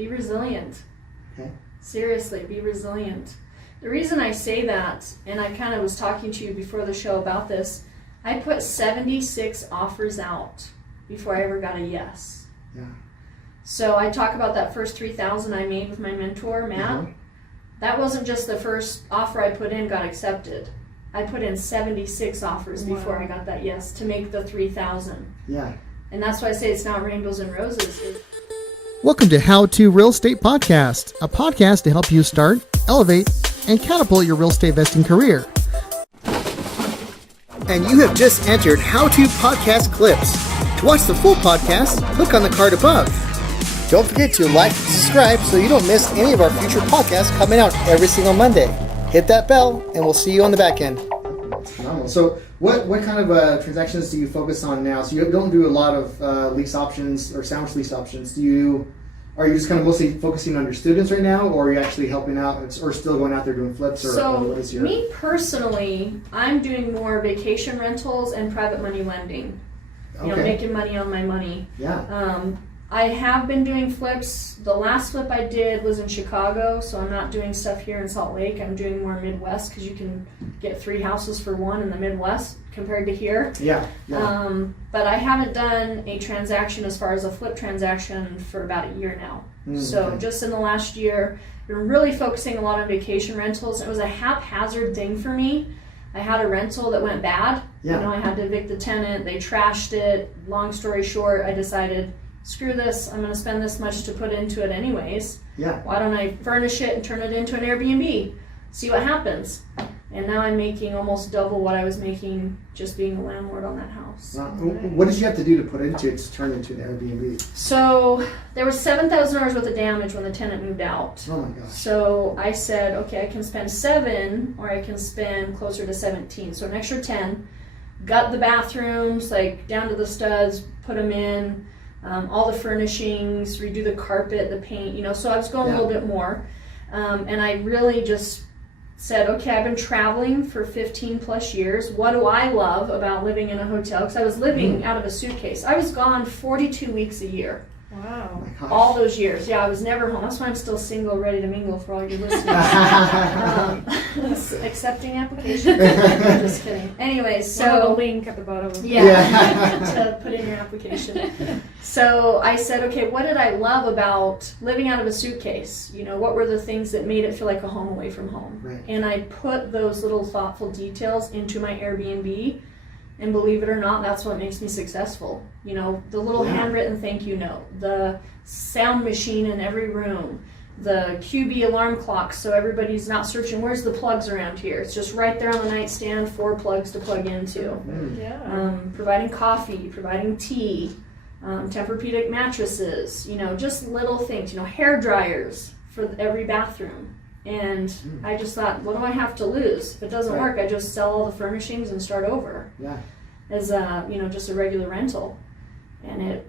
Be resilient. Okay. Seriously, be resilient. The reason I say that, and I kind of was talking to you before the show about this, I put 76 offers out before I ever got a yes. Yeah. So I talk about that first 3,000 I made with my mentor, Matt. Mm-hmm. That wasn't just the first offer I put in got accepted. I put in 76 offers before I got that yes to make the 3,000. Yeah. And that's why I say it's not rainbows and roses. Welcome to How To Real Estate Podcast, a podcast to help you start, elevate, and catapult your real estate investing career. And you have just entered How To Podcast Clips. To watch the full podcast, click on the card above. Don't forget to like and subscribe so you don't miss any of our future podcasts coming out every single Monday. Hit that bell, and we'll see you on the back end. That's phenomenal. So what kind of transactions do you focus on now? So you don't do a lot of lease options or sandwich lease options. Are you just kind of mostly focusing on your students right now, or are you actually helping out or still going out there doing flips? Me personally, I'm doing more vacation rentals and private money lending. You know, making money on my money. Yeah. I have been doing flips. The last flip I did was in Chicago, so I'm not doing stuff here in Salt Lake. I'm doing more Midwest because you can get 3 houses for 1 in the Midwest compared to here. Yeah. But I haven't done a transaction as far as a flip transaction for about a year now. So just in the last year, I've been really focusing a lot on vacation rentals. It was a haphazard thing for me. I had a rental that went bad. Yeah. You know, I had to evict the tenant. They trashed it. Long story short, I decided, screw this, I'm going to spend this much to put into it anyways. Yeah. Why don't I furnish it and turn it into an Airbnb? See what happens. And now I'm making almost double what I was making just being a landlord on that house. What did you have to do to put into it to turn into an Airbnb? So there was $7,000 worth of damage when the tenant moved out. Oh my gosh. So I said, okay, I can spend 7 or I can spend closer to 17. So an extra 10. Gut the bathrooms, like down to the studs, put them in. All the furnishings, redo the carpet, the paint, you know, so I was going a little bit more. And I really just said, okay, I've been traveling for 15 plus years. What do I love about living in a hotel? Because I was living out of a suitcase. I was gone 42 weeks a year. Wow. All those years. Yeah, I was never home. That's why I'm still single, ready to mingle for all your listeners. Accepting application. I'm just kidding. Anyways, so the link at the bottom. To put in your application. So I said, okay, what did I love about living out of a suitcase? You know, what were the things that made it feel like a home away from home? Right. And I put those little thoughtful details into my Airbnb. And believe it or not, that's what makes me successful. You know, the little handwritten thank you note, the sound machine in every room, the QB alarm clock so everybody's not searching, where's the plugs around here? It's just right there on the nightstand, 4 plugs to plug into. Providing coffee, providing tea, Tempur-Pedic mattresses, you know, just little things, you know, hair dryers for every bathroom. And I just thought, what do I have to lose? If it doesn't work, I just sell all the furnishings and start over. Yeah. As you know, just a regular rental. And it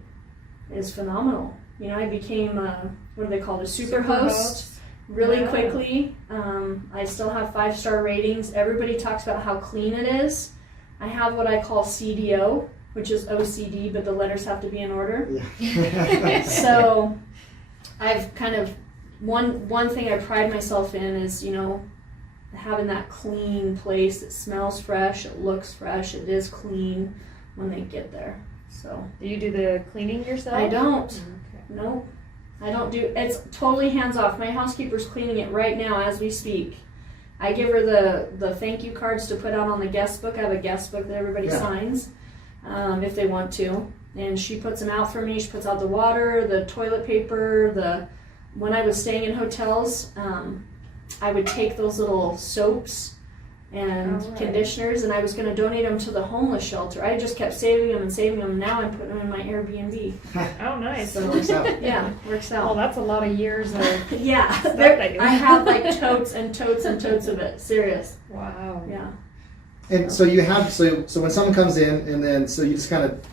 is phenomenal. You know, I became what do they call it, a super host really quickly. I still have 5-star ratings. Everybody talks about how clean it is. I have what I call CDO, which is OCD, but the letters have to be in order. Yeah. So I've kind of one thing I pride myself in is, you know, having that clean place. It smells fresh, it looks fresh, it is clean when they get there. So do you do the cleaning yourself? I don't. Okay. No, I don't do. It's totally hands off. My housekeeper's cleaning it right now as we speak. I give her the thank you cards to put out on the guest book. I have a guest book that everybody signs if they want to, and she puts them out for me. She puts out the water, the toilet paper, when I was staying in hotels, I would take those little soaps and conditioners, and I was going to donate them to the homeless shelter. I just kept saving them and saving them. Now I'm putting them in my Airbnb. Oh, nice. So, works out. Yeah, works out. Well, that's a lot of years of stuff I have like totes and totes and totes of it. Serious. Wow. Yeah. And so you have so when someone comes in, and then so you just kind of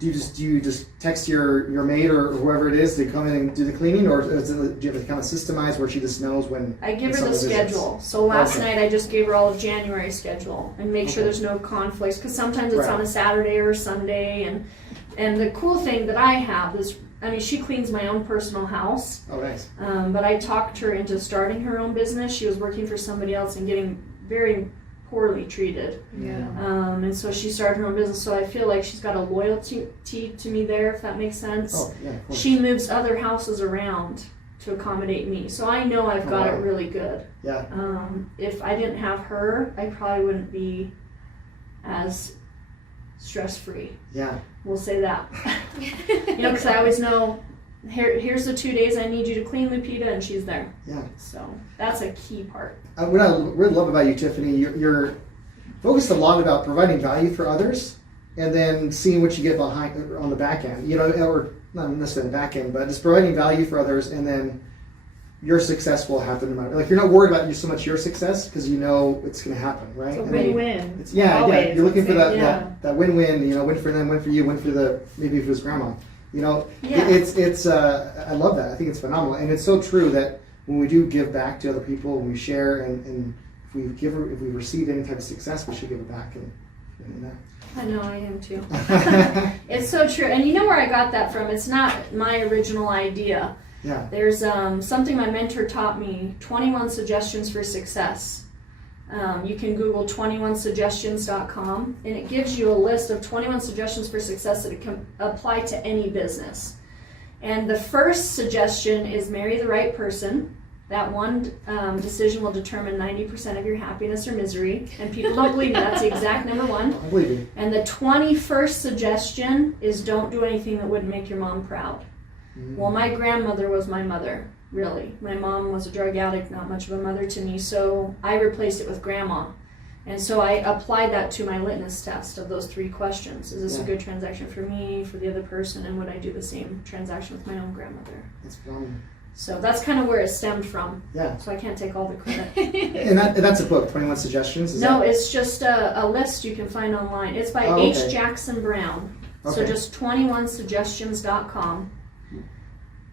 do you just text your maid or whoever it is to come in and do the cleaning, or do you have to kind of systemize where she just knows when? I give her the schedule. So last night I just gave her all of January's schedule and make sure there's no conflicts, because sometimes it's on a Saturday or Sunday, and the cool thing that I have, this I mean, she cleans my own personal house. Oh, nice. But I talked her into starting her own business. She was working for somebody else and getting very poorly treated. Yeah. And so she started her own business. So I feel like she's got a loyalty to me there, if that makes sense. Oh, yeah, of course. She moves other houses around to accommodate me. So I know I've got it really good. Yeah. If I didn't have her, I probably wouldn't be as stress-free. Yeah. We'll say that. Because I always know, here's the 2 days I need you to clean, Lupita, and she's there. Yeah. So that's a key part. What I really love about you, Tiffany, you're focused a lot about providing value for others and then seeing what you get behind on the back end, or not necessarily the back end, but just providing value for others, and then your success will happen no matter. Like, you're not worried about so much your success because you know it's going to happen, right? It's a And then- win-win. Yeah, Always, you're looking for that, yeah. that win-win, win for them, win for you, win for maybe if it was grandma. Yeah. It's I love that. I think it's phenomenal. And it's so true that when we do give back to other people, when we share, and if we receive any type of success, we should give it back. And that. I know, I am too. It's so true. And you know where I got that from? It's not my original idea. Yeah. There's something my mentor taught me, 21 suggestions for success. You can Google 21suggestions.com, and it gives you a list of 21 suggestions for success that can apply to any business. And the first suggestion is marry the right person. That one decision will determine 90% of your happiness or misery. And people don't believe me. That's the exact number one. I believe you. And the 21st suggestion is don't do anything that wouldn't make your mom proud. Well, my grandmother was my mother, really. My mom was a drug addict, not much of a mother to me, so I replaced it with grandma. And so I applied that to my litmus test of those 3 questions. Is this a good transaction for me, for the other person, and would I do the same transaction with my own grandmother? That's phenomenal. So that's kind of where it stemmed from. Yeah. So I can't take all the credit. And that's a book, 21 Suggestions? No, it's just a list you can find online. It's by okay. H. Jackson Brown. So Okay. just 21suggestions.com.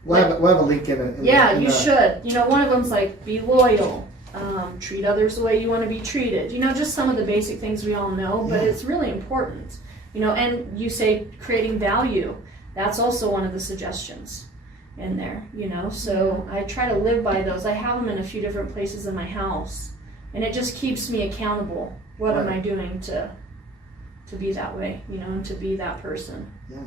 We'll have a link in it. You should. One of them's like, be loyal, treat others the way you want to be treated. Just some of the basic things we all know, but it's really important. And you say creating value. That's also one of the suggestions in there, So I try to live by those. I have them in a few different places in my house, and it just keeps me accountable. What am I doing to be that way, and to be that person? Yeah.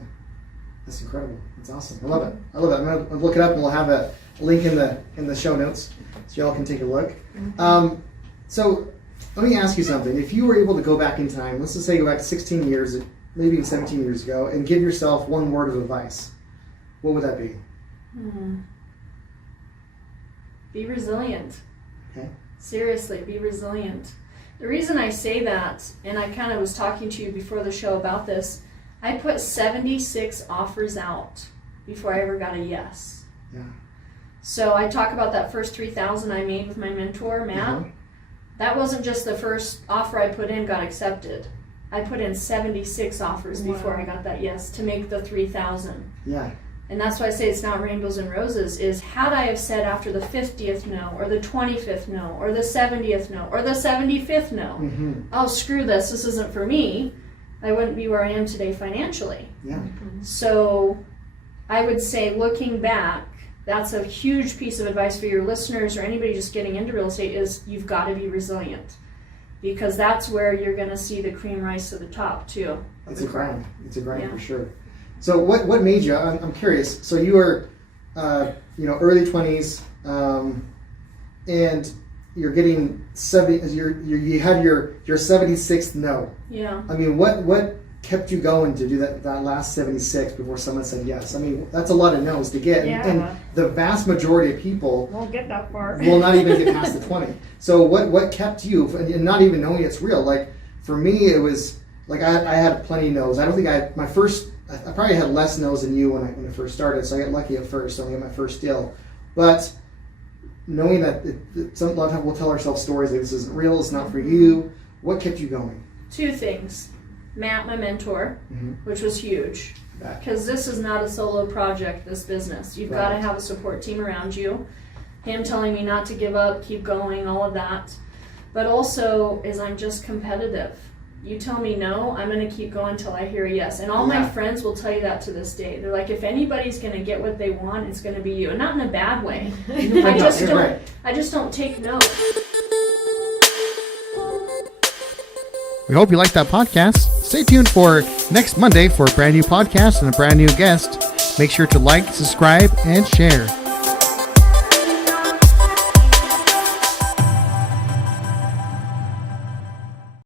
That's incredible. That's awesome. I love it. I'm gonna look it up, and we'll have a link in the show notes so y'all can take a look. So let me ask you something. If you were able to go back in time, let's just say go back 16 years, maybe even 17 years ago, and give yourself one word of advice, what would that be? Be resilient. Okay. Seriously, be resilient. The reason I say that, and I kind of was talking to you before the show about this, I put 76 offers out before I ever got a yes. Yeah. So I talk about that first 3,000 I made with my mentor, Matt. That wasn't just the first offer I put in got accepted. I put in 76 offers before I got that yes to make the 3,000. Yeah. And that's why I say it's not rainbows and roses, is had I have said after the 50th no, or the 25th no, or the 70th no, or the 75th no, oh, screw this isn't for me, I wouldn't be where I am today financially. Yeah. So I would say, looking back, that's a huge piece of advice for your listeners or anybody just getting into real estate, is you've got to be resilient. Because that's where you're going to see the cream rise to the top, too. It's a grind. It's a grind for sure. So what made you, I'm curious, so you were, early 20s, and you're getting 70, you had your 76th no. Yeah. I mean, what kept you going to do that last 76 before someone said yes? I mean, that's a lot of no's to get. Yeah. And the vast majority of people Won't get that far. will not even get past the 20. So what kept you, and not even knowing it's real? Like, for me, it was, like, I had plenty of no's. I don't think I probably had less no's than you when I first started, so I got lucky at first. I only got my first deal. But knowing that a lot of times we'll tell ourselves stories like this isn't real, it's not for you. What kept you going? 2 things. Matt, my mentor, which was huge. Because this is not a solo project, this business. You've got to have a support team around you. Him telling me not to give up, keep going, all of that. But also is I'm just competitive. You tell me no, I'm going to keep going until I hear a yes. And all my Yeah. friends will tell you that to this day. They're like, if anybody's going to get what they want, it's going to be you. And not in a bad way. I just You're don't. right. I just don't take no. We hope you liked that podcast. Stay tuned for next Monday for a brand new podcast and a brand new guest. Make sure to like, subscribe, and share.